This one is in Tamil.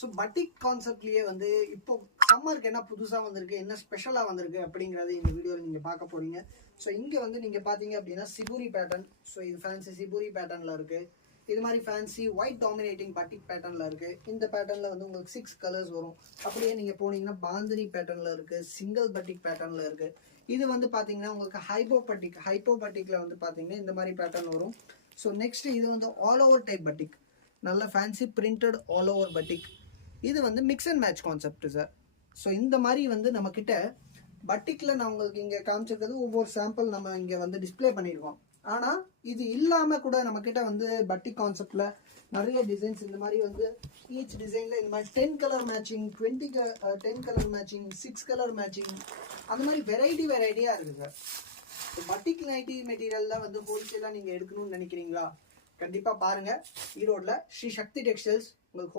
ஸோ பட்டிக் கான்செப்ட்லேயே வந்து இப்போ சம்மருக்கு என்ன புதுசாக வந்திருக்கு, என்ன ஸ்பெஷலாக வந்திருக்கு அப்படிங்கிறது இந்த வீடியோவில் நீங்கள் பார்க்க போகிறீங்க. ஸோ இங்கே வந்து நீங்கள் பார்த்தீங்க அப்படின்னா சிபுரி பேட்டர்ன். ஸோ இது ஃபேன்சி சிபுரி பேட்டர்னில் இருக்குது. இது மாதிரி ஃபேன்சி ஒயிட் டாமினேட்டிங் பட்டிக் பேட்டர்னில் இருக்குது. இந்த பேட்டர்னில் வந்து உங்களுக்கு 6 கலர்ஸ் வரும். அப்படியே நீங்கள் போனீங்கன்னா பாந்தினி பேட்டர்னில் இருக்குது, சிங்கிள் பட்டிக் பேட்டர்னில் இருக்குது. இது வந்து பார்த்தீங்கன்னா உங்களுக்கு ஹைப்போ பட்டிக்கில் வந்து பார்த்தீங்கன்னா இந்த மாதிரி பேட்டர்ன் வரும். ஸோ நெக்ஸ்ட் இது வந்து ஆல் ஓவர் டைப் பட்டிக், நல்ல ஃபேன்சி பிரிண்டட் ஆல் ஓவர் பட்டிக். இது வந்து mix and match concept sir. So இந்த மாதிரி வந்து நம்மக்கிட்ட பட்டிக்கில் நான் உங்களுக்கு இங்கே காமிச்சிருக்கிறது ஒவ்வொரு சாம்பிள் நம்ம இங்கே வந்து டிஸ்பிளே பண்ணியிருக்கோம். ஆனால் இது இல்லாமல் கூட நம்மக்கிட்ட வந்து பட்டிக் கான்செப்டில் நிறைய டிசைன்ஸ் இந்த மாதிரி வந்து ஈச் டிசைனில் இந்த மாதிரி 10 colour matching, 10 colour matching, 6 colour matching, அந்த மாதிரி வெரைட்டியாக இருக்குது சார். பட்டிக் நைட்டி மெட்டீரியல்லாம் வந்து ஹோல்சேலாக நீங்கள் எடுக்கணும்னு நினைக்கிறீங்களா? கண்டிப்பாக பாருங்கள். ஈரோடில் ஸ்ரீ சக்தி டெக்ஸ்டைல்ஸ் உங்களுக்கு